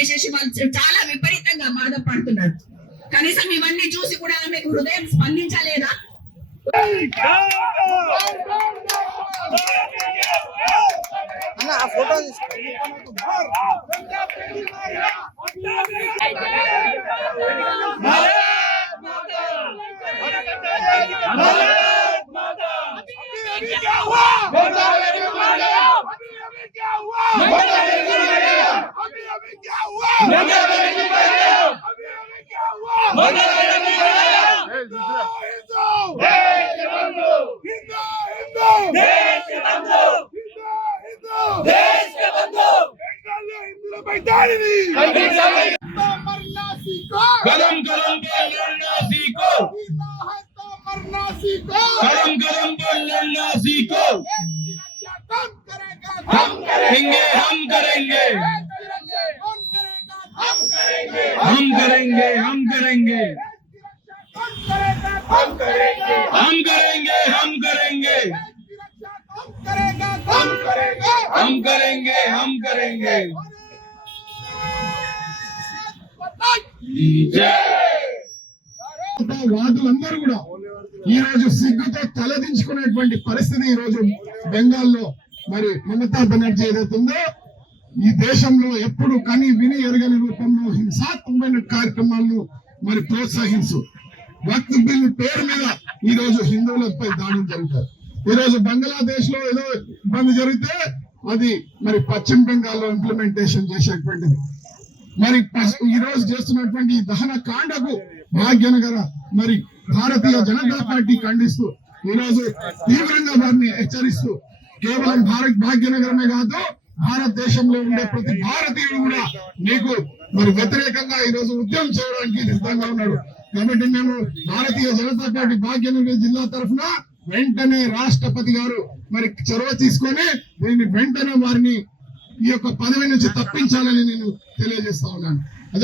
చెప్పేసి వాళ్ళు చాలా విపరీతంగా బాధపడుతున్నారు. కనీసం ఇవన్నీ చూసి కూడా ఆమెకు హృదయం స్పందించలేదా? ఫోటో गरम गरम बोलना सीखो, गरम गरम बोलना सीखो। हम करेंगे, हम करेंगे, हम करेंगे, हम करेंगे, हम करेंगे, हम करेंगे, हम करेंगे, हम करेंगे, हम करेंगे। వాదులందరూ కూడా ఈ రోజు సిగ్గుతో తలదించుకునేటువంటి పరిస్థితి ఈ రోజు బెంగాల్లో మరి మమతా బెనర్జీ ఏదైతుందో ఈ దేశంలో ఎప్పుడు కని విని ఎరగని రూపంలో హింసాత్మకమైన కార్యక్రమాలను మరి ప్రోత్సహించు వక్ఫ్ బిల్లు పేరు మీద ఈ రోజు హిందువులపై దాడులు జరుగుతాయి. ఈ రోజు బంగ్లాదేశ్ లో ఏదో ఇబ్బంది జరిగితే అది మరి పశ్చిమ బెంగాల్లో ఇంప్లిమెంటేషన్ చేసేటువంటిది. మరి ఈ రోజు చేస్తున్నటువంటి దహన కాండకు భాగ్యనగర మరి భారతీయ జనతా పార్టీ ఖండిస్తూ ఈ రోజు తీవ్రంగా వారిని హెచ్చరిస్తూ కేవలం భాగ్యనగరమే కాదు భారతదేశంలో ఉండే ప్రతి భారతీయుడు కూడా నీకు మరి వ్యతిరేకంగా ఈ రోజు ఉద్యమం చేయడానికి సిద్ధంగా ఉన్నాడు. కాబట్టి మేము భారతీయ జనతా పార్టీ భాగ్యనగర్ జిల్లా తరఫున వెంటనే రాష్ట్రపతి గారు మరి చొరవ తీసుకొని దీన్ని వెంటనే వారిని ఈ యొక్క పదవి నుంచి తప్పించాలని నేను తెలియజేస్తా ఉన్నాను.